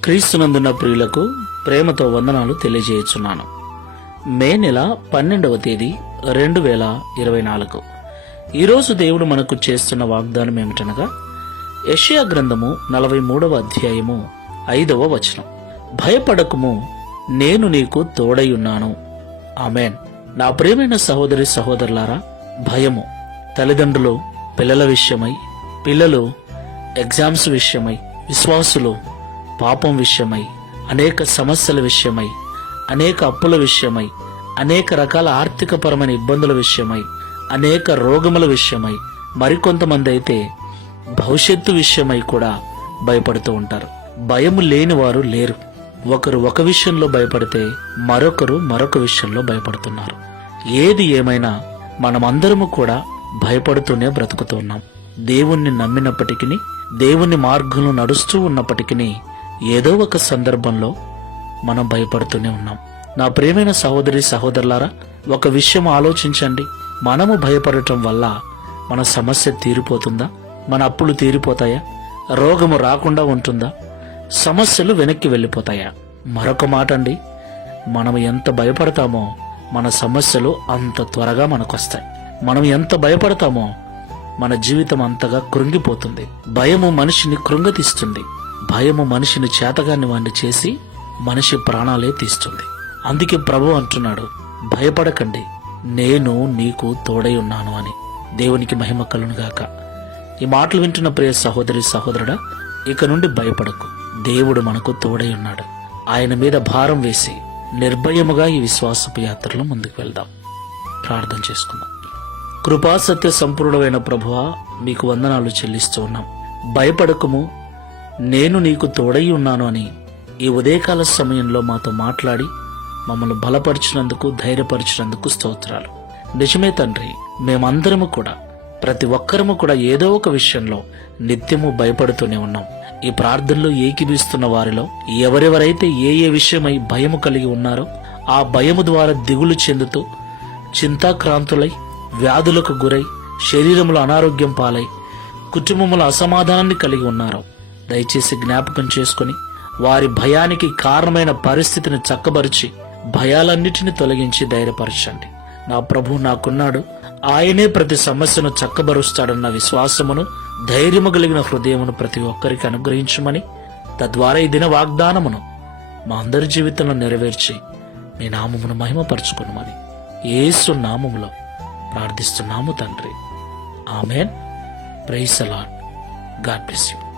క్రీస్తునందున్న ప్రియులకు ప్రేమతో వందనాలు తెలియజేయుచున్నాను. మే నెల 12వ తేదీ 2024. ఈరోజు దేవుడు మనకు చేస్తున్న వాగ్దానం ఏమిటనగా యెషయా గ్రంథము 43వ అధ్యాయము 5వ వచనం. భయపడకుము, నేను నీకు తోడైయున్నాను. ఆమేన్. నా ప్రియమైన సహోదరి సహోదరులారా, భయము తల్లిదండ్రులు పిల్లల విషయమై, పిల్లలు ఎగ్జామ్స్ విషయమై, విశ్వాసులు పాపం విషయమై, అనేక సమస్యల విషయమై, అనేక అప్పుల విషయమై, అనేక రకాల ఆర్థికపరమైన ఇబ్బందుల విషయమై, అనేక రోగముల విషయమై, మరికొంతమంది అయితే భవిష్యత్తు విషయమై కూడా భయపడుతూ ఉంటారు. భయము లేని వారు లేరు. ఒకరు ఒక విషయంలో భయపడితే మరొకరు మరొక విషయంలో భయపడుతున్నారు. ఏది ఏమైనా మనమందరము కూడా భయపడుతూనే బ్రతుకుతూ ఉన్నాం. దేవుణ్ణి నమ్మినప్పటికీ, దేవుని మార్గంలో నడుస్తూ ఉన్నప్పటికీ ఏదో ఒక సందర్భంలో మనం భయపడుతూనే ఉన్నాం. నా ప్రియమైన సహోదరి సహోదరులారా, ఒక విషయం ఆలోచించండి. మనము భయపడటం వల్ల మన సమస్య తీరిపోతుందా? మన అప్పులు తీరిపోతాయా? రోగము రాకుండా ఉంటుందా? సమస్యలు వెనక్కి వెళ్ళిపోతాయా? మరొక మాట అండి, మనం ఎంత భయపడతామో మన సమస్యలు అంత త్వరగా మనకొస్తాయి. మనం ఎంత భయపడతామో మన జీవితం అంతగా కృంగిపోతుంది. భయము మనిషిని కృంగతీస్తుంది. భయము మనిషిని చేతగాని వాణ్ణి చేసి మనిషి ప్రాణాలే తీస్తుంది. అందుకే ప్రభు అంటున్నాడు, భయపడకండి, నేను నీకు తోడై ఉన్నాను అని. దేవునికి మహిమ కలుగును గాక. ఈ మాటలు వింటున్న ప్రియ సహోదరి సహోదరుడా, ఇక నుండి భయపడకు. దేవుడు మనకు తోడై ఉన్నాడు. ఆయన మీద భారం వేసి నిర్భయముగా ఈ విశ్వాసపు యాత్రలో ముందుకు వెళ్దాం. ప్రార్థన చేసుకుందాం. కృపా సత్య సంపూర్ణమైన ప్రభువా, మీకు వందనాలు చెల్లిస్తూ ఉన్నాం. భయపడకము, నేను నీకు తోడై ఉన్నాను అని ఈ ఉదయకాల సమయంలో మాతో మాట్లాడి మమ్మల్ని బలపరిచినందుకు, ధైర్యపరిచినందుకు స్తోత్రాలు. నిజమే తండ్రి, మేమందరము కూడా, ప్రతి ఒక్కరము కూడా ఏదో ఒక విషయంలో నిత్యము భయపడుతూనే ఉన్నాం. ఈ ప్రార్థనలో ఏకీభిస్తున్న వారిలో ఎవరెవరైతే ఏ ఏ విషయమై భయము కలిగి ఉన్నారో, ఆ భయము ద్వారా దిగులు చెందుతూ చింతాక్రాంతులై, వ్యాధులకు గురై, శరీరములో అనారోగ్యం పాలై, కుటుంబముల అసమాధానాన్ని కలిగి ఉన్నారో దయచేసి జ్ఞాపకం చేసుకుని వారి భయానికి కారణమైన పరిస్థితిని చక్కబరిచి భయాలన్నిటిని తొలగించి ధైర్యపరచండి. నా ప్రభు నాకున్నాడు, ఆయనే ప్రతి సమస్యను చక్కబరుస్తాడన్న విశ్వాసమును, ధైర్యము కలిగిన హృదయమును ప్రతి ఒక్కరికి అనుగ్రహించమని, తద్వారా ఈ దిన వాగ్దానమును మా అందరి జీవితంలో నెరవేర్చి మీ నామమును మహిమపరచుకున్నామని యేసు నామములో ప్రార్థిస్తున్నాము తండ్రి. Amen. Praise the lord. God bless you.